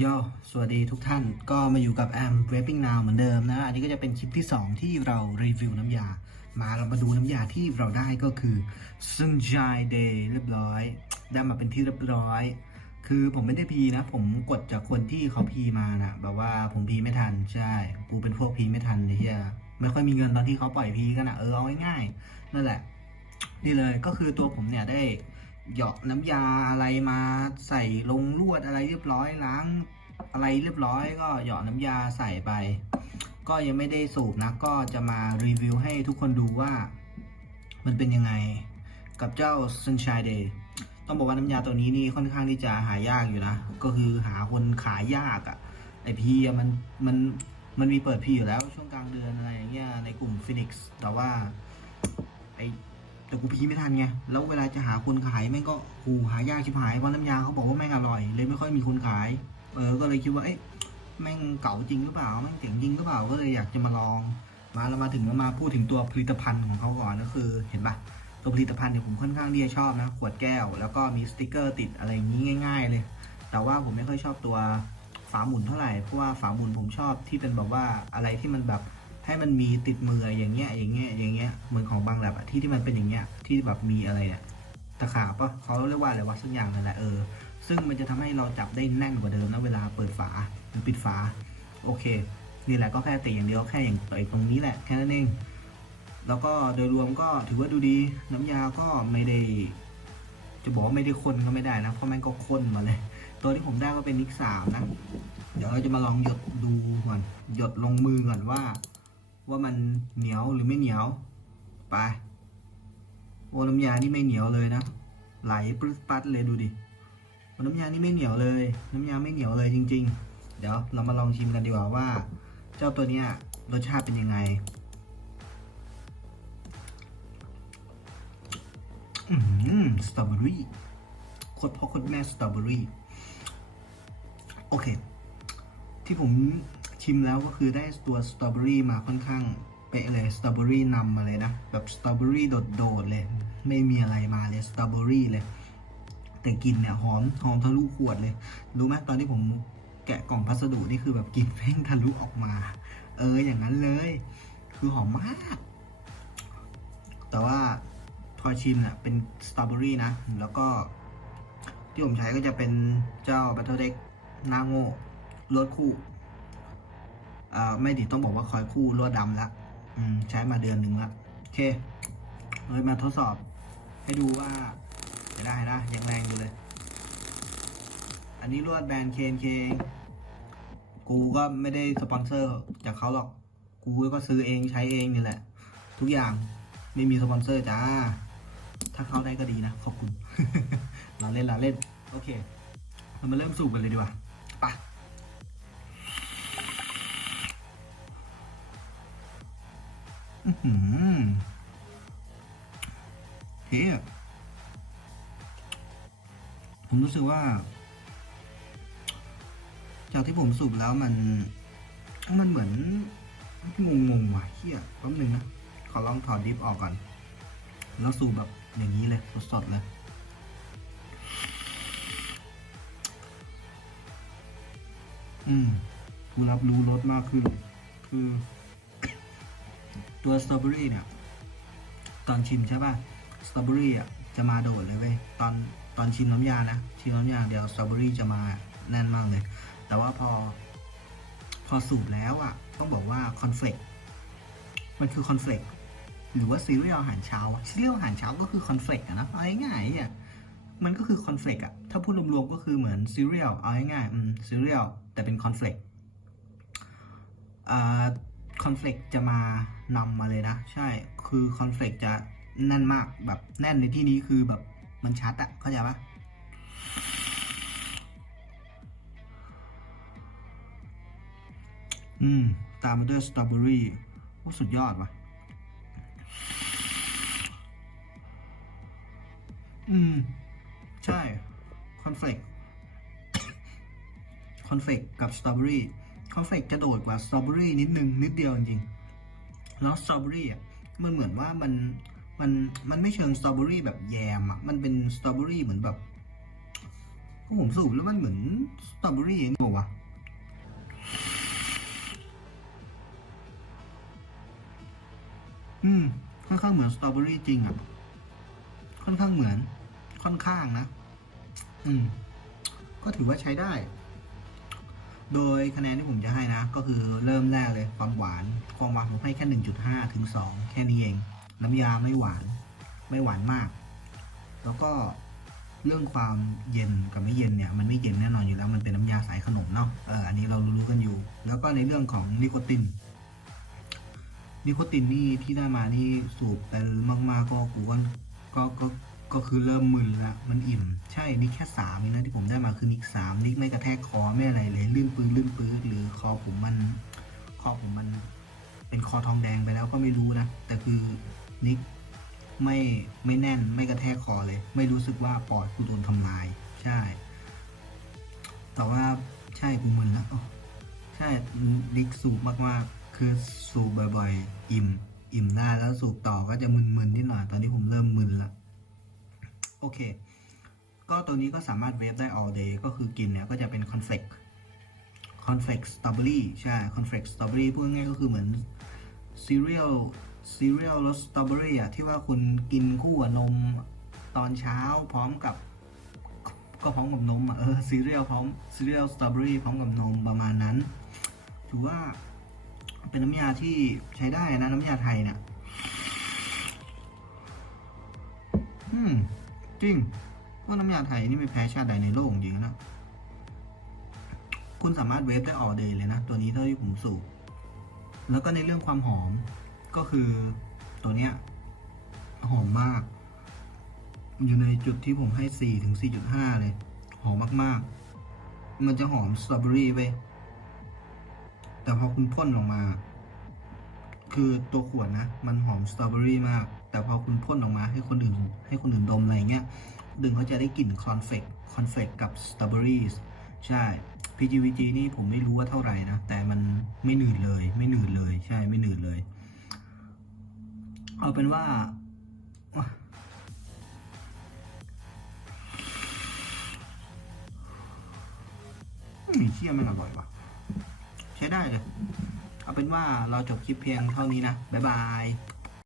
โยสวัสดีทุกท่านก็มาอยู่กับแอม Vaping Now เหมือนเดิมนะ อันนี้ก็จะเป็นคลิปที่ 2 ที่เรารีวิวน้ำยา มาเรามาดูน้ำยาที่เราได้ก็คือ Sunshine Day เรียบร้อย ได้มาเป็นที่เรียบร้อย คือผมไม่ได้พีนะ ผมกดจากคนที่เขาพีมานะแบบว่าผมพีไม่ทันใช่ กูเป็นพวกพีไม่ทันเลยเฮียไม่ค่อยมีเงินตอนที่เขาปล่อยพีกันนะเออเอาง่ายๆนั่นแหละนี่เลยก็คือตัวผมเนี่ยได้ หยาะน้ำยาอะไรมาใส่ลงลวดอะไรเรียบร้อยล้าง อะไรเรียบร้อย ก็เหยาะน้ำยาใส่ไป ก็ยังไม่ได้สูบนะก็จะมารีวิวให้ทุกคนดูว่า มันเป็นยังไงกับเจ้า Sunshine Day ต้องบอกว่าน้ำยาตัวนี้นี่ค่อนข้างที่จะหายากอยู่นะ ก็คือหาคนขายยากอะ่ะ ไอพีมันมันมันมีเปิดพีอยู่แล้วช่วงกลางเดือนอะไรอย่างเงี้ยในกลุ่ม Phoenix แต่ว่าไอ แต่กูพีไม่ทันไง แล้วเวลาจะหาคนขายแม่งก็กูหายากชิบหายเพราะน้ำยาเขาบอกว่าแม่งอร่อย เลยไม่ค่อยมีคนขาย เออ ก็เลยคิดว่าเอ๊ะแม่งเก่าจริงหรือเปล่า แม่งเจ๋งจริงหรือเปล่า ก็เลยอยากจะมาลอง มาแล้วมาถึงแล้วมาพูดถึงตัวผลิตภัณฑ์ของเขาก่อนก็คือ เห็นปะตัวผลิตภัณฑ์เนี่ยผมค่อนข้างที่จะชอบนะ ขวดแก้ว แล้วก็มีสติกเกอร์ติดอะไรอย่างนี้ง่าย ๆ เลย แต่ว่าผมไม่ค่อยชอบตัวฝาหมุนเท่าไหร่ เพราะว่าฝาหมุนผมชอบที่เป็นแบบว่าอะไรที่มันแบบ ให้มันมีติดมืออย่างเงี้ยอย่างเงี้ยอย่างเงี้ยเหมือนของบางแลบอะที่ที่มันเป็นอย่างเงี้ยที่แบบมีอะไรเนี่ยตะขาบปะเขาเรียกว่าอะไรวะสักอย่างนั่นแหละเออซึ่งมันจะทำให้เราจับได้แน่นกว่าเดิมนะเวลาเปิดฝาหรือปิดฝา โอเค นี่แหละก็แค่ติอย่างเดียวแค่อย่างต่อยตรงนี้แหละแค่นั้นเองแล้วก็โดยรวมก็ถือว่าดูดี น้ำยาก็ไม่ได้ จะบอกว่าไม่ได้ข้นก็ไม่ได้นะเพราะมันก็ข้นมาเลย ตัวที่ผมได้ก็เป็นนิกสามนะ เดี๋ยวเราจะมาลองหยดดูก่อนหยดลงมือก่อนว่า ว่ามันเหนียวหรือไม่เหนียว ไป โอ้น้ำยานี่ไม่เหนียวเลยนะ ไหลปรึ๊ดปัดเลยดูดิโอน้ำยานี่ไม่เหนียวเลย น้ำยาไม่เหนียวเลยจริง ๆ เดี๋ยวเรามาลองชิมกันดีกว่าว่า เจ้าตัวเนี้ยรสชาติเป็นยังไงอืมสตรอเบอรี่โคตรพ่อโคตรแม่สตรอเบอรี่ โอเค ที่ผม ชิมแล้วก็คือได้ตัวสตรอเบอรี่มาค่อนข้างเป๊ะเลยสตรอเบอรี่นำมาเลยนะ แบบสตรอเบอรี่โดดๆเลย ไม่มีอะไรมาเลยสตรอเบอรี่เลย แต่กลิ่นเนี่ยหอมหอมทะลุขวดเลย รู้ไหมตอนที่ผมแกะกล่องพัสดุนี่คือแบบกลิ่นแม่งทะลุออกมา เอออย่างนั้นเลย คือหอมมาก แต่ว่าพอชิมเนี่ยเป็นสตรอเบอรี่นะ แล้วก็ที่ผมใช้ก็จะเป็นเจ้า Battle Deck นาโง่ลวดคู่ ไม่ดิต้องบอกว่าคอยคู่ลวดดำแล้วใช้มาเดือนหนึ่งแล้วโอเคเลยมาทดสอบ ให้ดูว่าจะได้นะยังแรงอยู่เลย อันนี้ลวดแบรนด์เคนเคกูก็ไม่ได้สปอนเซอร์จากเขาหรอก กูก็ซื้อเองใช้เองนี่แหละ ทุกอย่างไม่มีสปอนเซอร์จ้า ถ้าเข้าได้ก็ดีนะ ขอบคุณเราเล่นเราเล่น โอเค เรามาเริ่มสูบกันเลยดีกว่า เฮ้ยผมรู้สึกว่า จากที่ผมสูบแล้วมัน มันเหมือนงงงๆว่ะเฮียแป๊บนึงนะ ขอลองถอดดิฟออกก่อน แล้วสูบแบบอย่างนี้เลย สดๆเลยอืมกูรับรู้รสมากขึ้น คือ ตัวสตรอเบอรี่เนี่ยตอนชิมใช่ป่ะสตรอเบอรี่อะจะมาโดดเลยเว้ยตอนตอนชิมน้ำยานะชิมน้ำยายาเดียวสตรอเบอรี่จะมาแน่นมากเลย แต่ว่าพอ พอสูบแล้วอะ ต้องบอกว่าคอนเฟลกมันคือคอนเฟลกหรือว่าซีเรียลอาหารเช้าซีเรียลอาหารเช้าก็คือคอนเฟลกอะนะเอาง่ายๆอะมันก็คือคอนเฟลกอะถ้าพูดรวมๆก็คือเหมือนซีเรียลเอาง่ายๆอืมซีเรียลแต่เป็นคอนเฟลกอ่า คอนเฟลกจะมานำมาเลยนะ ใช่คือคอนเฟลกจะแน่นมากแบบแน่นในที่นี้คือแบบมันชัดอะเข้าใจปะอืม ตามมาด้วยสตรอเบอรี่โอ้สุดยอดว่ะ อืม ใช่ คอนเฟลกคอนเฟลกกับสตรอเบอรี่ คอนเฟกจะโดดกว่าสตรอเบอรี่นิดนึงนิดเดียวจริงๆแล้วสตรอเบอรี่อะมันเหมือนว่ามันมันมันไม่เชิงสตรอเบอรี่แบบแยมอะมันเป็นสตรอเบอรี่เหมือนแบบผมสูบแล้วมันเหมือนสตรอเบอรี่นี่บอกว่าวะอืมค่อนข้างเหมือนสตรอเบอรี่จริงอะค่อนข้างเหมือนค่อนข้างนะ อืม ก็ถือว่าใช้ได้ โดยคะแนนที่ผมจะให้นะ ก็คือเริ่มแรกเลยความหวาน ความหวานผมให้แค่ 1.5 ถึง 2 แค่นี้เอง น้ำยาไม่หวาน ไม่หวานมาก แล้วก็เรื่องความเย็นกับไม่เย็นเนี่ยมันไม่เย็นแน่นอนอยู่แล้วมันเป็นน้ำยาสายขนมเนาะเอออันนี้เรารู้ๆกันอยู่ แล้วก็ในเรื่องของนิโคตินนิโคตินนี่ที่ได้มานี่สูบไปมากๆก็กูก็ก็ ก็คือเริ่มมึนละมันอิ่ม ใช่นี่แค่สามเองนะที่ผมได้มาคือนิกสามนิกไม่กระแทกคอไม่อะไรเลยลื่นปื้นลื่นปื้นหรือคอผมมันคอผมมัน เป็นคอทองแดงไปแล้วก็ไม่รู้นะแต่คือนิกไม่ไม่แน่นไม่กระแทกคอเลย ไม่รู้สึกว่าปอดกูโดนทำลาย ใช่ แต่ว่าใช่กูมึนล้วอ๋อใช่นิกสูบมากๆ คือสูบบ่อยๆ อิ่ม อิ่มได้แล้วสูบต่อก็จะมึนๆนิดหน่อยตอนนี้ผมเริ่มมึนละ โอเค ก็ตัวนี้ก็สามารถเวฟได้ all day ก็คือกินเนี่ยก็จะเป็น conflict conflict strawberry ใช่ conflict strawberry พูดง่ายก็คือเหมือน cereal cereal รส strawberry อะที่ว่าคุณกินคู่กับนมตอนเช้าพร้อมกับก็พร้อมกับนมเออ cereal พร้อม cereal strawberry พร้อมกับนมประมาณนั้น ถือว่าเป็นน้ำยาที่ใช้ได้นะน้ำยาไทยเนี่ยอืม จริงว่าน้ำยาไทยนี่ไม่แพ้ชาติใดในโลกจริงๆนะคุณสามารถเวฟได้ all day เลยนะ ตัวนี้เท่าที่ผมสูบแล้วก็ในเรื่องความหอมก็คือตัวเนี้ยหอมมาก อยู่ในจุดที่ผมให้ 4 ถึง 4.5 เลย หอมมากๆ มันจะหอมสตรอเบอรี่ไปแต่พอคุณพ่นออกมา คือตัวขวดนะ มันหอมสตรอเบอรี่มาก แต่พอคุณพ่นออกมาให้คนอื่นให้คนอื่นดมอะไรเงี้ยดึงเขาจะได้กลิ่นคอนเฟกคอนเฟกกับสตรอเบอรี่ใช่ PGVG นี่ผมไม่รู้ว่าเท่าไหร่นะ แต่มันไม่หนืดเลย ไม่หนืดเลย ใช่ไม่หนืดเลย เอาเป็นว่ามีเชี่ยมันอร่อยว่ะ ใช้ได้เลย เอาเป็นว่าเราจบคลิปเพียงเท่านี้นะ บ๊ายบาย